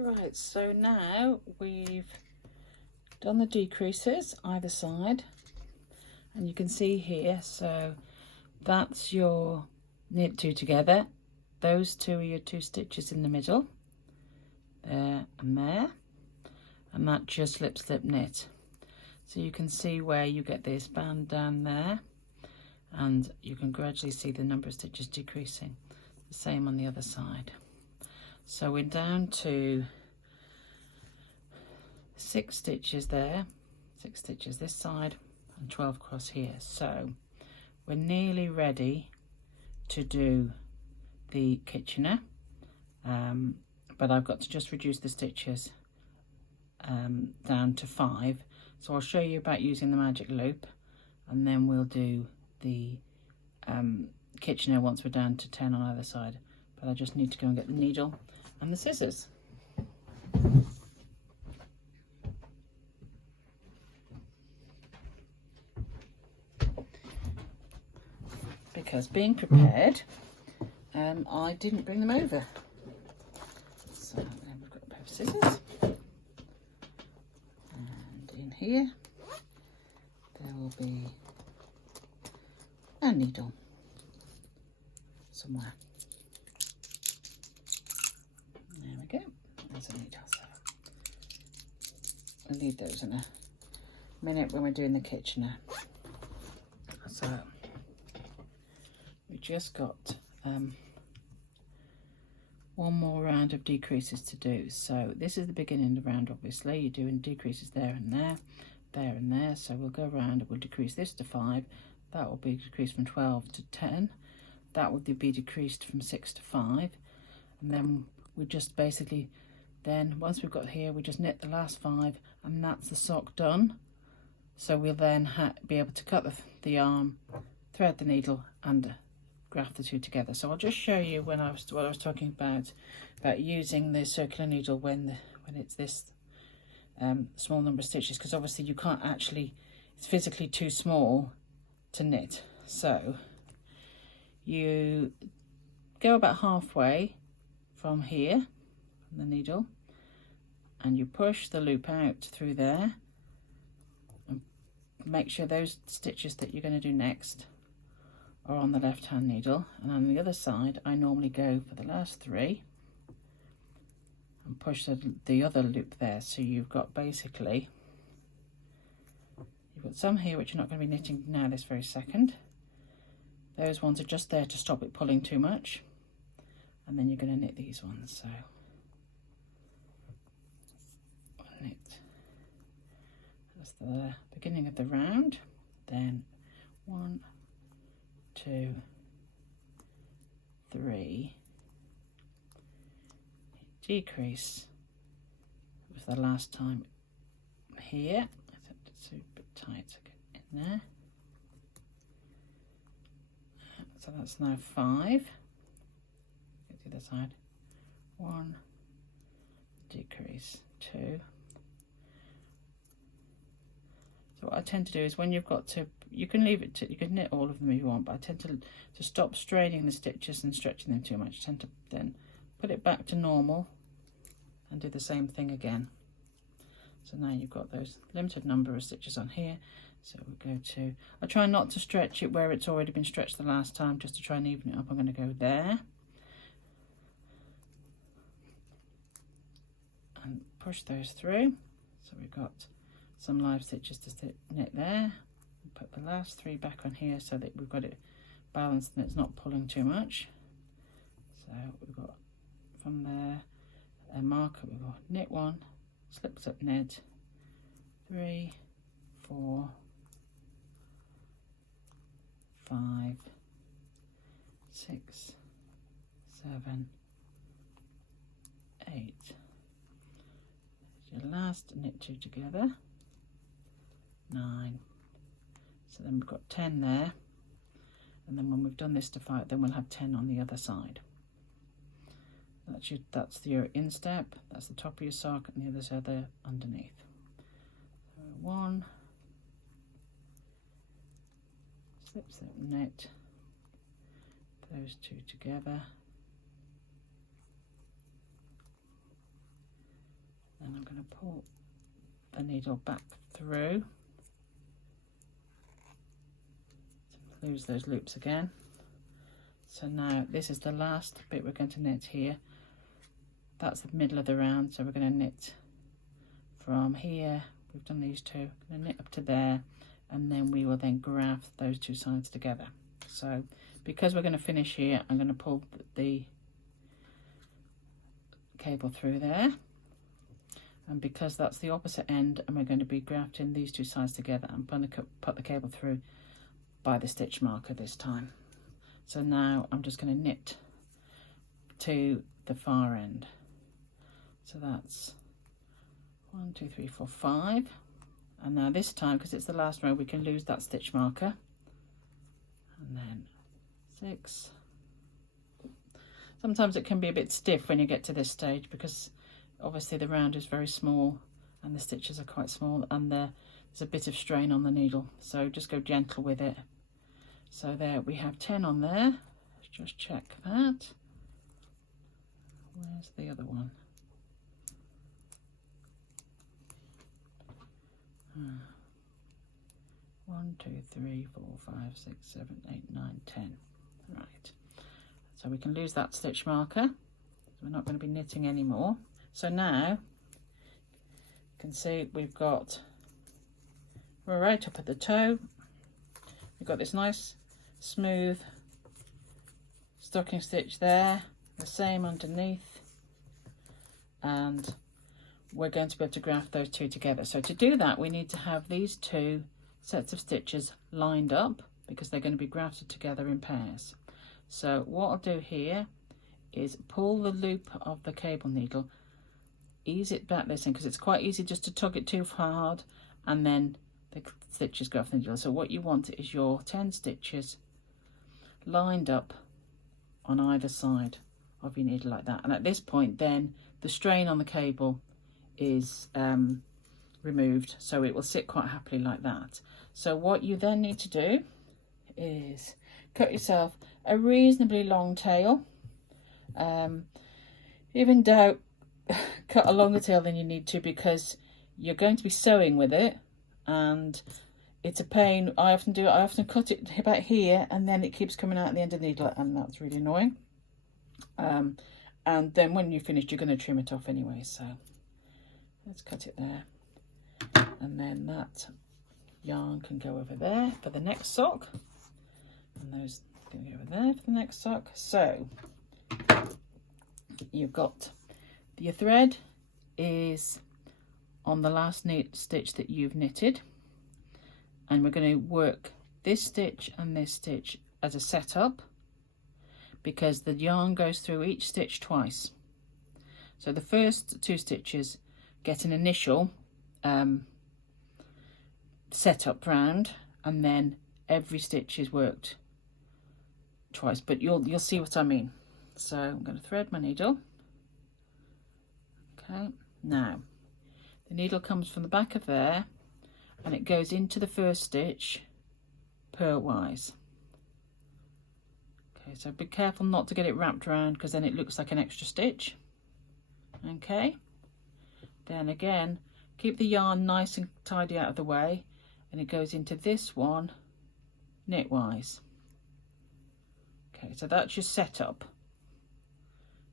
Right, so now we've done the decreases either side, and you can see here, so that's your knit two together. Those two are your two stitches in the middle, there and there, and that's your slip slip knit. So you can see where you get this band down there, and you can gradually see the number of stitches decreasing. The same on the other side. So we're down to 6 stitches there, 6 stitches this side and 12 across here. So we're nearly ready to do the Kitchener, but I've got to just reduce the stitches down to 5. So I'll show you about using the magic loop, and then we'll do the Kitchener once we're down to 10 on either side. But I just need to go and get the needle and the scissors. Because being prepared, I didn't bring them over. So then we've got a pair of scissors, and in here there will be a needle somewhere. There we go, there's a needle. So we'll leave those in a minute when we're doing the Kitchener. So we just got one more round of decreases to do. So this is the beginning of the round. Obviously you're doing decreases there and there, there and there. So we'll go around and we'll decrease this to 5. That will be decreased from 12 to 10. That would be decreased from 6 to 5. And then we just basically, then once we've got here, we just knit the last 5, and that's the sock done. So we'll then be able to cut the arm, thread the needle, and graft the two together. So I'll just show you what I was talking about using the circular needle when it's this small number of stitches, because obviously you can't actually, it's physically too small to knit. So you go about halfway from here, from the needle, and you push the loop out through there, and make sure those stitches that you're going to do next are on the left hand needle. And on the other side I normally go for the last 3 and push the other loop there. So you've got basically, you've got some here which you're not going to be knitting now this very second. Those ones are just there to stop it pulling too much, and then you're going to knit these ones. So knit, that's the beginning of the round. Then 1, 2, 3, decrease with the last time here. I think it's a bit tight to get in there. So that's now 5. Get the other side. 1, decrease 2. So what I tend to do is when you've got to, you can leave it to, you can knit all of them if you want, but I tend to stop straining the stitches and stretching them too much. I tend to then put it back to normal and do the same thing again. So now you've got those limited number of stitches on here. So we'll go to, I try not to stretch it where it's already been stretched the last time, just to try and even it up. I'm going to go there and push those through. So we've got some live stitches to knit there. Put the last 3 back on here so that we've got it balanced and it's not pulling too much. So we've got from there a marker, we've got knit 1, slip slip knit 3, 4, 5, 6, 7, 8. Your last knit 2 together, 9. So then we've got 10 there, and then when we've done this to 5, then we'll have 10 on the other side. That's your instep, that's the top of your sock, and the others are there underneath. So 1, slip slip knit those 2 together, then I'm going to pull the needle back through, lose those loops again. So now this is the last bit we're going to knit here. That's the middle of the round, so we're going to knit from here. We've done these two, I'm going to knit up to there, and then we will then graft those two sides together. So because we're going to finish here, I'm going to pull the cable through there, and because that's the opposite end and we're going to be grafting these two sides together, I'm going to put the cable through by the stitch marker this time. So now I'm just going to knit to the far end. So that's 1, 2, 3, 4, 5, and now this time, because it's the last row, we can lose that stitch marker, and then 6. Sometimes it can be a bit stiff when you get to this stage, because obviously the round is very small and the stitches are quite small, and there's a bit of strain on the needle, so just go gentle with it. So there we have 10 on there. Let's just check that. Where's the other one? 1, 2, 3, 4, 5, 6, 7, 8, 9, 10. Right, so we can lose that stitch marker. We're not going to be knitting anymore. So now you can see we're right up at the toe. We've got this nice smooth stocking stitch there, the same underneath, and we're going to be able to graft those two together. So to do that, we need to have these two sets of stitches lined up, because they're going to be grafted together in pairs. So what I'll do here is pull the loop of the cable needle, ease it back this in, because it's quite easy just to tug it too hard and then the stitches go off the needle. So what you want is your 10 stitches lined up on either side of your needle like that, and at this point then the strain on the cable is removed, so it will sit quite happily like that. So what you then need to do is cut yourself a reasonably long tail. If in doubt, cut a longer tail than you need to, because you're going to be sewing with it and it's a pain. I often cut it about here, and then it keeps coming out at the end of the needle, and that's really annoying. And then when you're finished, you're going to trim it off anyway, so let's cut it there, and then that yarn can go over there for the next sock, and those can go over there for the next sock. So you've got your thread is on the last stitch that you've knitted, and we're going to work this stitch and this stitch as a setup, because the yarn goes through each stitch twice. So the first 2 stitches get an initial setup round, and then every stitch is worked twice, but you'll see what I mean. So I'm going to thread my needle. Okay, now the needle comes from the back of there and it goes into the first stitch purlwise. Okay, so be careful not to get it wrapped around, because then it looks like an extra stitch. Okay, then again, keep the yarn nice and tidy out of the way, and it goes into this one knitwise. Okay, so that's your setup.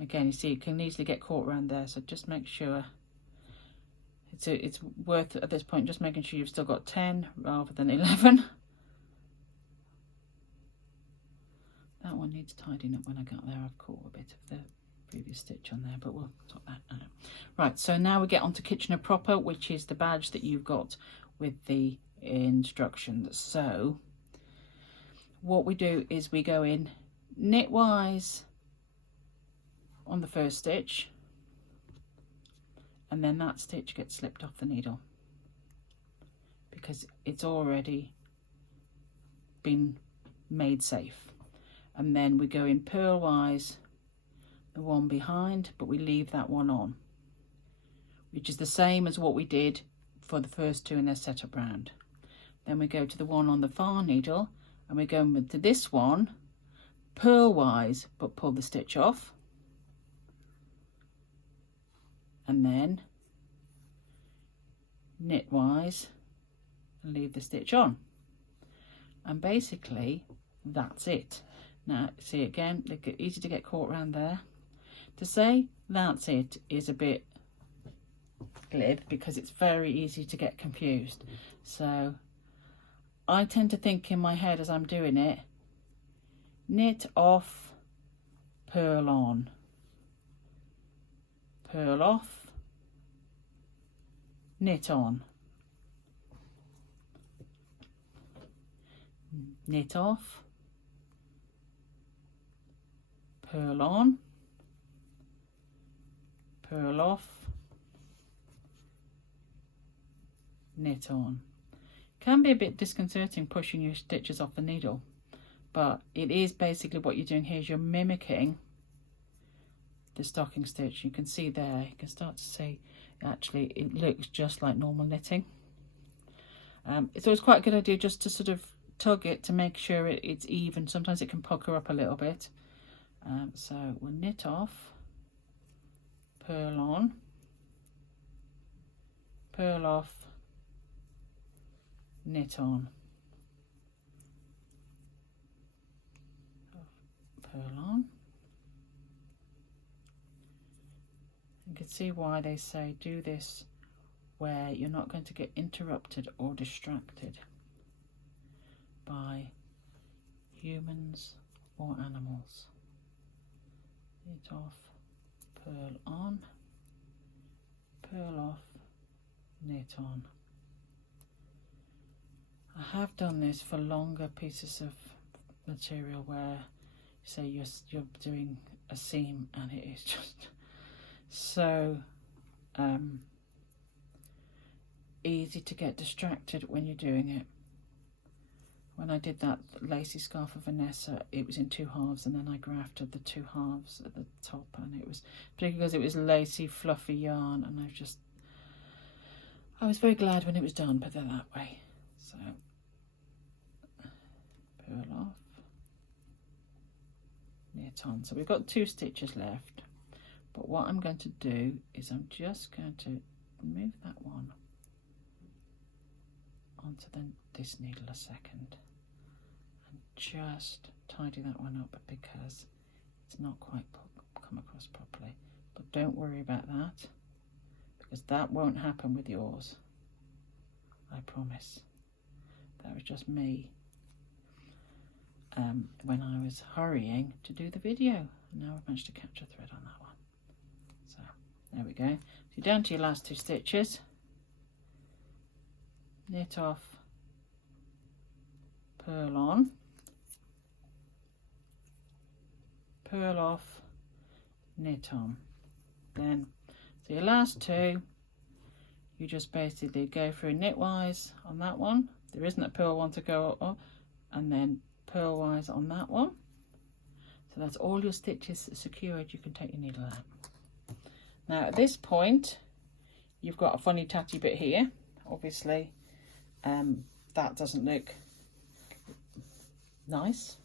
Again, you see, you can easily get caught around there, so just make sure it's worth, at this point, just making sure you've still got 10 rather than 11. That one needs tidying up. When I got there, I've caught a bit of the previous stitch on there, but we'll sort that out. Right, so now we get on to Kitchener Proper, which is the badge that you've got with the instructions. So what we do is we go in knitwise on the first stitch, and then that stitch gets slipped off the needle because it's already been made safe. And then we go in purlwise the one behind, but we leave that one on, which is the same as what we did for the first 2 in their setup round. Then we go to the one on the far needle, and we go into this one purlwise, but pull the stitch off, and then knitwise and leave the stitch on. And basically that's it. Now see, again, easy to get caught around there. To say that's it is a bit glib because it's very easy to get confused. So I tend to think in my head as I'm doing it, knit off, purl on, purl off, knit on, knit off, purl on, purl off, knit on. Can be a bit disconcerting pushing your stitches off the needle, but it is basically what you're doing here is you're mimicking the stocking stitch. You can see there, you can start to see actually it looks just like normal knitting. It's always quite a good idea just to sort of tug it to make sure it's even. Sometimes it can pucker up a little bit. So we'll knit off, purl on, purl off, knit on, purl on. You can see why they say do this where you're not going to get interrupted or distracted by humans or animals. Knit off, purl on, purl off, knit on. I have done this for longer pieces of material where say you're doing a seam and it is just so easy to get distracted when you're doing it. When I did that lacy scarf for Vanessa, it was in 2 halves, and then I grafted the 2 halves at the top, and it was particularly because it was lacy, fluffy yarn, and I was very glad when it was done, put it that way. So purl off, knit on. So we've got 2 stitches left, but what I'm going to do is I'm just going to move that one onto this needle a second and just tidy that one up because it's not quite come across properly. But don't worry about that because that won't happen with yours, I promise. That was just me when I was hurrying to do the video, and now I've managed to catch a thread on that one. So there we go. So you're down to your last 2 stitches. Knit off, purl on, purl off, knit on. Then so your last 2, you just basically go through knitwise on that one. There isn't a purl one to go up, and then purlwise on that one. So that's all your stitches secured. You can take your needle out. Now at this point you've got a funny tatty bit here, obviously. That doesn't look nice,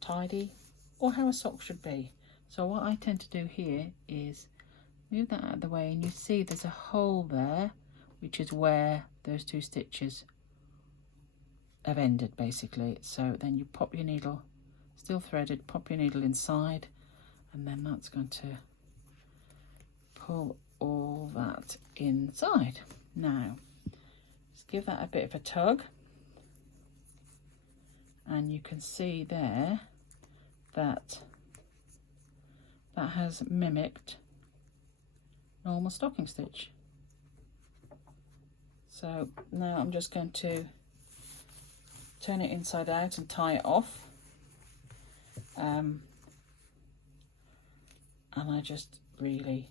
tidy, or how a sock should be. So what I tend to do here is move that out of the way, and you see there's a hole there, which is where those 2 stitches have ended basically. So then you pop your needle, still threaded, pop your needle inside, and then that's going to pull all that inside. Now give that a bit of a tug, and you can see there that has mimicked normal stocking stitch. So now I'm just going to turn it inside out and tie it off, and I just really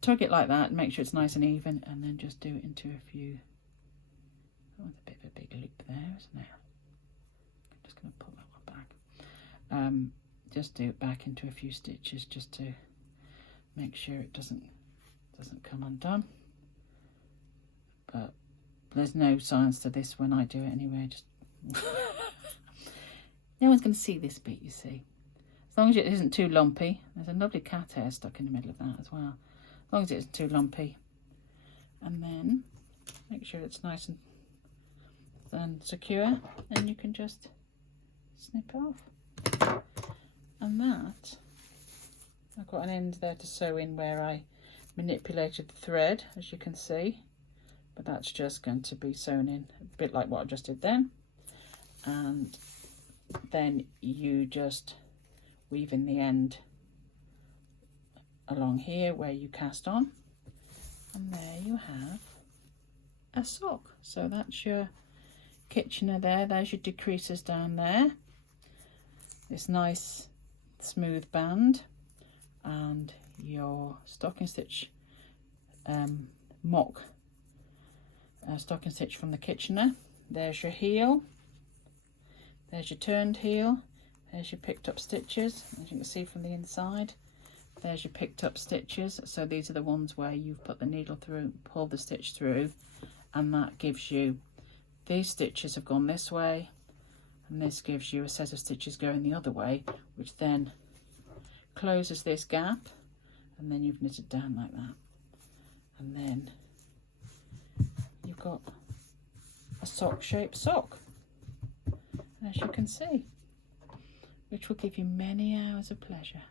tug it like that and make sure it's nice and even, and then just do it into a few. Oh, there's a bit of a big loop there, isn't it? I'm just going to pull that one back. Just do it back into a few stitches just to make sure it doesn't come undone. But there's no science to this when I do it anyway. Just no one's going to see this bit, you see. As long as it isn't too lumpy. There's a lovely cat hair stuck in the middle of that as well. As long as it isn't too lumpy. And then make sure it's nice and secure, and you can just snip it off. And that, I've got an end there to sew in where I manipulated the thread, as you can see, but that's just going to be sewn in a bit like what I just did then. And then you just weave in the end along here where you cast on, and there you have a sock. So that's your Kitchener there. There's your decreases down there, this nice smooth band, and your stocking stitch mock stocking stitch from the Kitchener. There's your heel, there's your turned heel, there's your picked up stitches, as you can see from the inside. There's your picked up stitches. So these are the ones where you've put the needle through, pull the stitch through, and that gives you, these stitches have gone this way, and this gives you a set of stitches going the other way, which then closes this gap, and then you've knitted down like that, and then you've got a sock shaped sock, as you can see, which will give you many hours of pleasure.